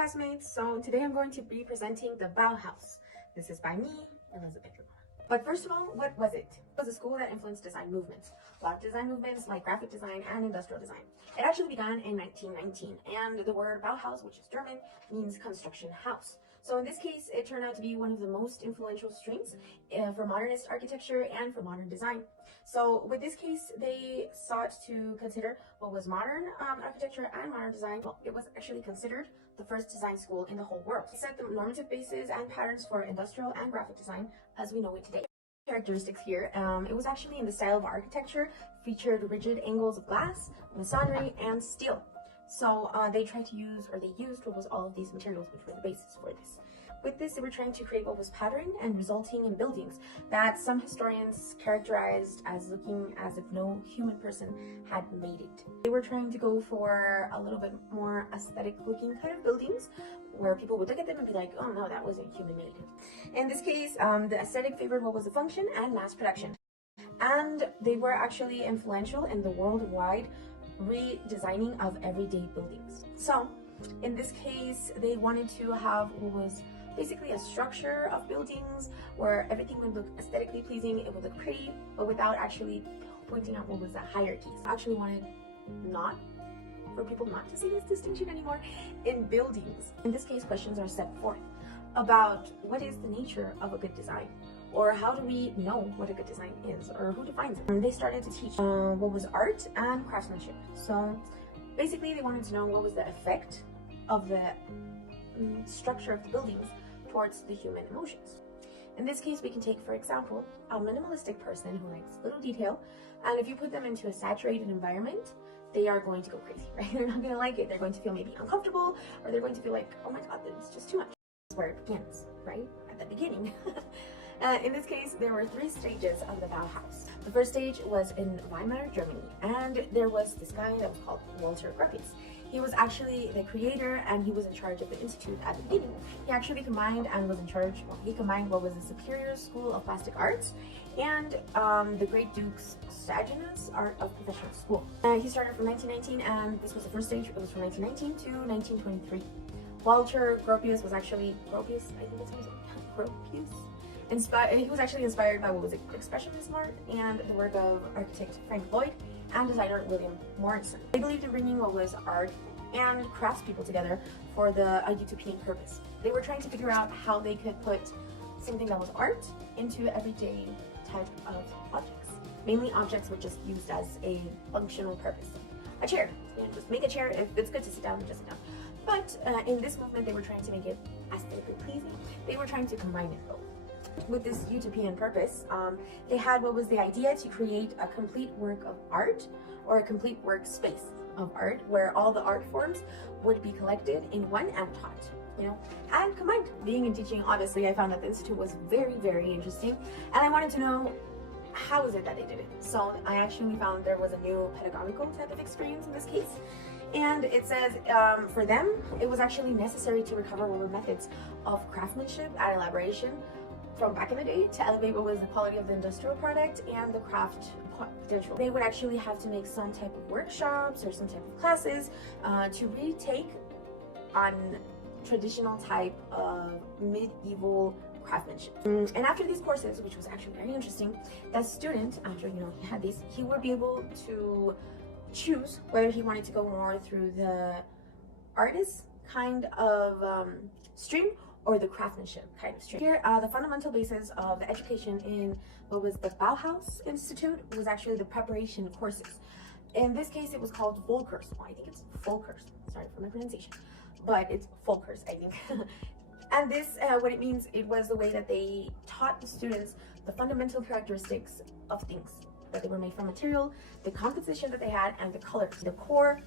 classmates, so today I'm going to be presenting the Bauhaus. This is by me, Elizabeth. But first of all, what was it? It was a school that influenced design movements. A lot of design movements like graphic design and industrial design. It actually began in 1919, and the word Bauhaus, which is German, means construction house. So in this case, it turned out to be one of the most influential streams for modernist architecture and for modern design. So with this case, they sought to consider what was modern architecture and modern design. Well, it was actually considered the first design school in the whole world. It set the normative bases and patterns for industrial and graphic design as we know it today. Characteristics here, it was actually in the style of architecture, featured rigid angles of glass, masonry, and steel. So they tried to use, or they used, what was all of these materials, which were the basis for this. With this, they were trying to create what was pattern and resulting in buildings that some historians characterized as looking as if no human person had made it. They were trying to go for a little bit more aesthetic looking kind of buildings where people would look at them and be like, oh no, that wasn't human made. In this case, the aesthetic favored what was the function and mass production. And they were actually influential in the worldwide redesigning of everyday buildings. So in this case, they wanted to have what was basically a structure of buildings where everything would look aesthetically pleasing, it would look pretty, but without actually pointing out what was the hierarchy. I actually wanted for people not to see this distinction anymore in buildings. In this case, questions are set forth about what is the nature of a good design, or how do we know what a good design is, or who defines it. And they started to teach what was art and craftsmanship. So basically they wanted to know what was the effect of the structure of the buildings towards the human emotions. In this case, we can take, for example, a minimalistic person who likes little detail, and if you put them into a saturated environment, they are going to go crazy, right? They're not going to like it. They're going to feel maybe uncomfortable, or they're going to feel like, oh my god, it's just too much. That's where it begins, right? At the beginning. In this case, there were 3 stages of the Bauhaus. The first stage was in Weimar, Germany, and there was this guy that was called Walter Gropius. He was actually the creator, and he was in charge of the institute at the beginning. He actually combined and was in charge, he combined what was the Superior School of Plastic Arts and the Great Duke's Saginus Art of Professional School. He started from 1919, and this was the first stage. It was from 1919 to 1923. Walter Gropius was actually, Gropius, I think that's what Gropius? He was actually inspired by what was Expressionist art and the work of architect Frank Lloyd and designer William Morrison. They believed in bringing what was art and craftspeople together for a utopian purpose. They were trying to figure out how they could put something that was art into everyday type of objects. Mainly objects were just used as a functional purpose. A chair, just make a chair. If it's good to sit down, just sit down. But in this movement, they were trying to make it aesthetically pleasing. They were trying to combine it both. With this utopian purpose, they had what was the idea to create a complete work of art, or a complete workspace of art, where all the art forms would be collected in one and taught, and combined. Being in teaching, obviously, I found that the institute was very, very interesting, and I wanted to know how is it that they did it. So I actually found there was a new pedagogical type of experience in this case. And it says for them, it was actually necessary to recover what were methods of craftsmanship and elaboration from back in the day to elevate what was the quality of the industrial product and the craft potential. They would actually have to make some type of workshops or some type of classes to retake on traditional type of medieval craftsmanship. And after these courses, which was actually very interesting, that student, after he had these, he would be able to choose whether he wanted to go more through the artist kind of stream or the craftsmanship kind of stream. Here, the fundamental basis of the education in what was the Bauhaus Institute was actually the preparation courses. In this case, it was called Volkurs. Well, I think it's Volkurs. Sorry for my pronunciation, but it's Volkurs, I think. And this, what it means, it was the way that they taught the students the fundamental characteristics of things, that they were made from material, the composition that they had, and the colors, the core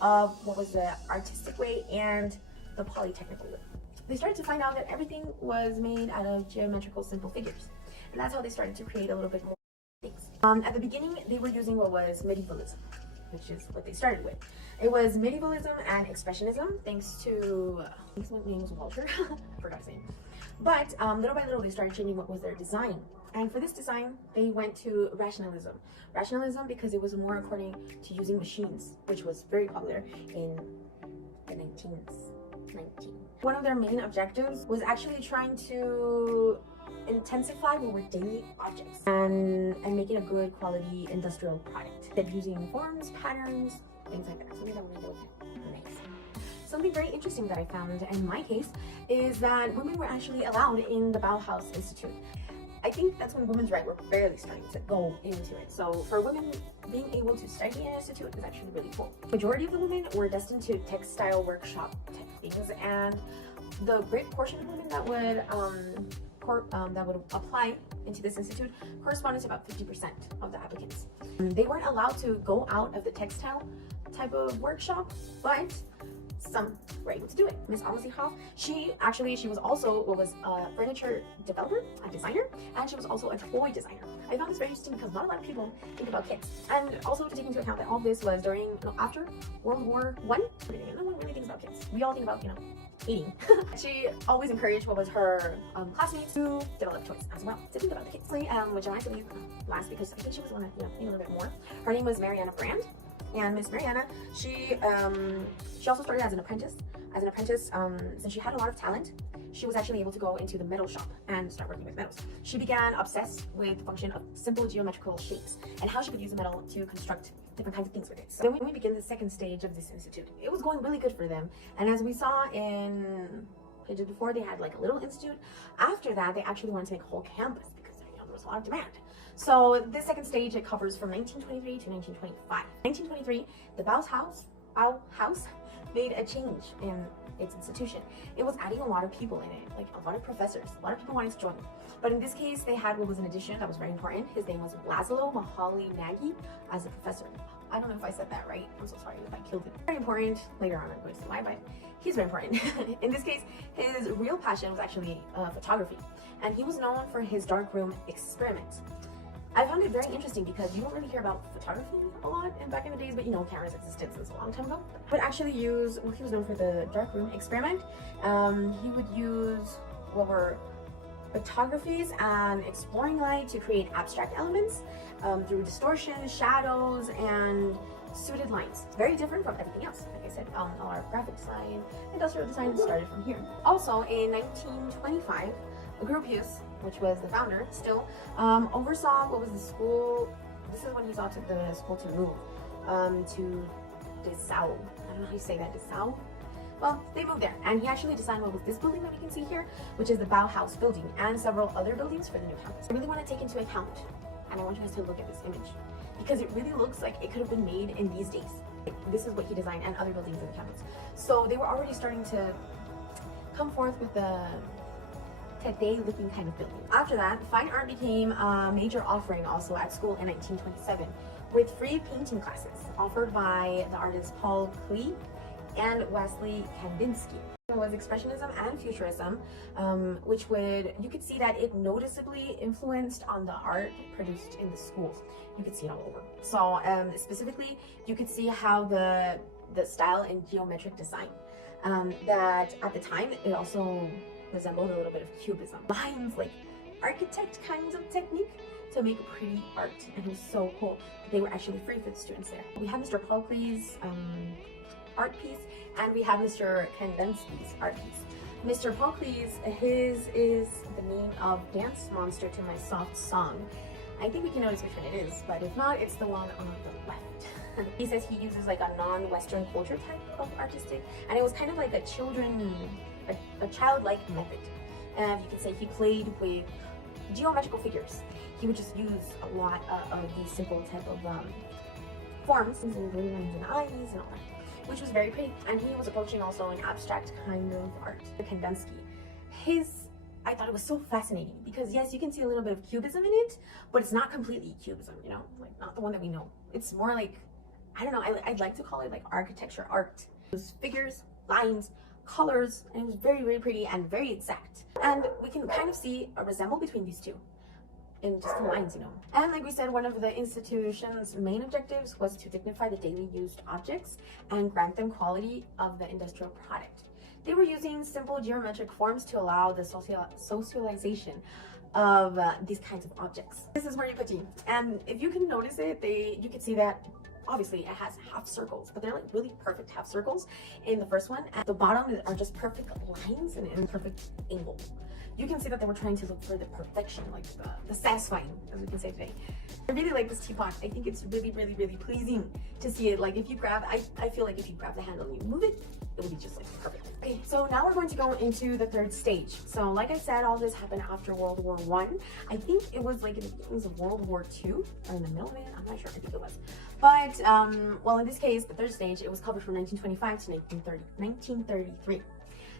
of what was the artistic way and the polytechnical way. They started to find out that everything was made out of geometrical simple figures, and that's how they started to create a little bit more things. At the beginning, they were using what was medievalism, which is what they started with. It was medievalism and expressionism, thanks to, I think his name was Walter, I forgot his name. But little by little, they started changing what was their design. And for this design, they went to rationalism. Rationalism because it was more according to using machines, which was very popular in the 19th 2019. One of their main objectives was actually trying to intensify what were daily objects and making a good quality industrial product. They're using forms, patterns, things like that. Something that would make nice. Something very interesting that I found in my case is that women were actually allowed in the Bauhaus Institute. I think that's when women's rights were barely starting to go into it. So for women, being able to study in an institute is actually really cool. Majority of the women were destined to textile workshop type things, and the great portion of women that would apply into this institute corresponded to about 50% of the applicants. They weren't allowed to go out of the textile type of workshop, but some were able to do it. Miss Almasihoff, she was also a furniture developer, a designer, and she was also a toy designer. I found this very interesting because not a lot of people think about kids. And also to take into account that all this was during, after World War I. No one really thinks about kids. We all think about, eating. She always encouraged her classmates to develop toys as well, to think about the kids. Which I wanted to leave last because I think she was the one that think a little bit more. Her name was Mariana Brand. And Miss Mariana, she also started as an apprentice. Since she had a lot of talent, she was actually able to go into the metal shop and start working with metals. She began obsessed with the function of simple geometrical shapes and how she could use the metal to construct different kinds of things with it. So when we begin the second stage of this institute, it was going really good for them. And as we saw in pages before, they had like a little institute. After that, they actually wanted to make a whole campus because there was a lot of demand. So this second stage, it covers from 1923 to 1925. 1923, the Bauhaus made a change in its institution. It was adding a lot of people in it, like a lot of professors. A lot of people wanted to join. But in this case, they had what was an addition that was very important. His name was Laszlo Mahali Nagy as a professor. I don't know if I said that right. I'm so sorry if I killed it. Very important. Later on, I'm going to say why, but he's very important. In this case, his real passion was actually photography. And he was known for his darkroom experiments. I found it very interesting because you don't really hear about photography a lot back in the days, but cameras existed since a long time ago. But actually he was known for the darkroom experiment. He would use what were photographies and exploring light to create abstract elements through distortion, shadows, and suited lines. Very different from everything else. Like I said, a lot of graphic design, industrial design started from here. Also in 1925, Gropius, which was the founder, still oversaw what was the school. This is when he saw the school to move to Dessau. I don't know how you say that, Dessau. Well, they moved there, and he actually designed what was this building that we can see here, which is the Bauhaus building, and several other buildings for the new campus. I really want to take into account, and I want you guys to look at this image, because it really looks like it could have been made in these days. This is what he designed, and other buildings in the campus. So they were already starting to come forth with the today looking kind of building. After that, fine art became a major offering also at school in 1927, with free painting classes offered by the artists Paul Klee and Wesley Kandinsky. It was Expressionism and Futurism, which you could see that it noticeably influenced on the art produced in the schools. You could see it all over. So specifically, you could see how the style in geometric design, that at the time, it also resembled a little bit of cubism. Lines, like architect kinds of technique to make pretty art, and it was so cool. They were actually free for the students there. We have Mr. Paul Klee's art piece, and we have Mr. Kandinsky's art piece. Mr. Paul Klee's, his is the name of Dance Monster to My Soft Song. I think we can notice which one it is, but if not, it's the one on the left. He says he uses like a non-Western culture type of artistic, and it was kind of like a childlike method. And you could say he played with geometrical figures. He would just use a lot of these simple type of forms and blue lines and eyes and all that, which was very pretty. And he was approaching also an abstract kind of art. Kandinsky, I thought it was so fascinating because yes, you can see a little bit of cubism in it, but it's not completely cubism, like not the one that we know. It's more like, I don't know, I'd like to call it like architecture art. It was figures, lines, colors, and it was very, very pretty and very exact. And we can kind of see a resemble between these two in just the lines, And like we said, one of the institution's main objectives was to dignify the daily used objects and grant them quality of the industrial product. They were using simple geometric forms to allow the socialization of these kinds of objects. This is where you put G. And if you can notice it, you can see that obviously it has half circles, but they're like really perfect half circles in the first one. At the bottom are just perfect lines and in perfect angle. You can see that they were trying to look for the perfection, like the satisfying, as we can say today. I really like this teapot. I think it's really, really, really pleasing to see it. Like if you grab, I feel like if you grab the handle and you move it, it would be just like perfect. Okay, so now we're going to go into the third stage. So like I said, all this happened after World War I. I think it was like in the beginnings of World War II, or in the middle of it, I'm not sure, I think it was. But, well, in this case, the third stage, it was covered from 1925 to 1933.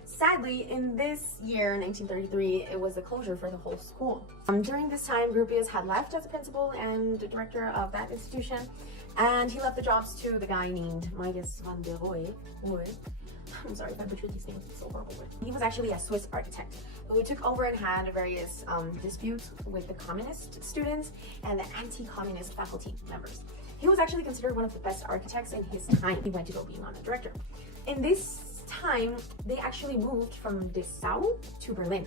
Sadly, in this year, 1933, it was the closure for the whole school. During this time, Gropius had left as a principal and the director of that institution, and he left the jobs to the guy named Midas van der Rohe. I'm sorry if I butchered these names, it's so horrible. He was actually a Swiss architect who took over and had various disputes with the communist students and the anti-communist faculty members. He was actually considered one of the best architects in his time. He went to go being on a director. In this time, they actually moved from Dessau to Berlin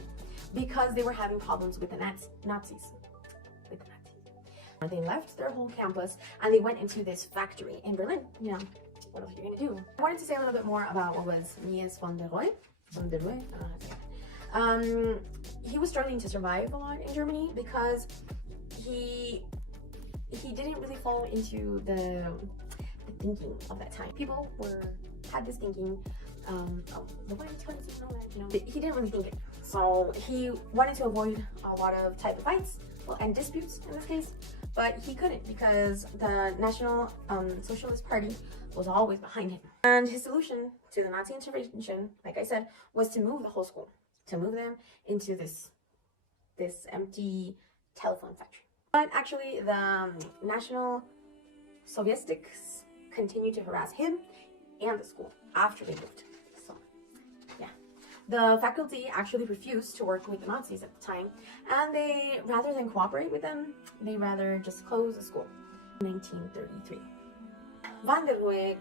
because they were having problems with the Nazis. They left their whole campus and they went into this factory in Berlin. You know, what else are you gonna do? I wanted to say a little bit more about what was Mies van der Rohe. He was struggling to survive a lot in Germany because he didn't really fall into the thinking of that time. People had this thinking, the white supremacy and all that, you know. He didn't really think it. So he wanted to avoid a lot of type of fights, well, and disputes in this case, but he couldn't because the National Socialist Party was always behind him. And his solution to the Nazi intervention, like I said, was to move the whole school, to move them into this empty telephone factory. But actually, the National Sovietics continued to harass him and the school after they moved. So, yeah. The faculty actually refused to work with the Nazis at the time, and they, rather than cooperate with them, they rather just close the school. 1933. Van der Rohe,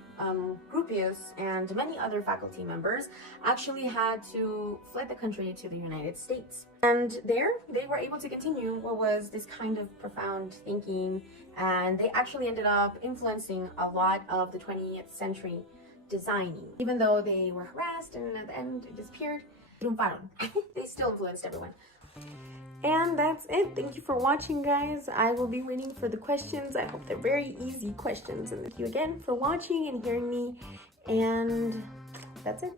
Gropius, and many other faculty members actually had to flee the country to the United States. And there, they were able to continue what was this kind of profound thinking, and they actually ended up influencing a lot of the 20th century designing. Even though they were harassed and at the end it disappeared, they still influenced everyone. And that's it. Thank you for watching, guys. I will be waiting for the questions. I hope they're very easy questions. And thank you again for watching and hearing me. And that's it.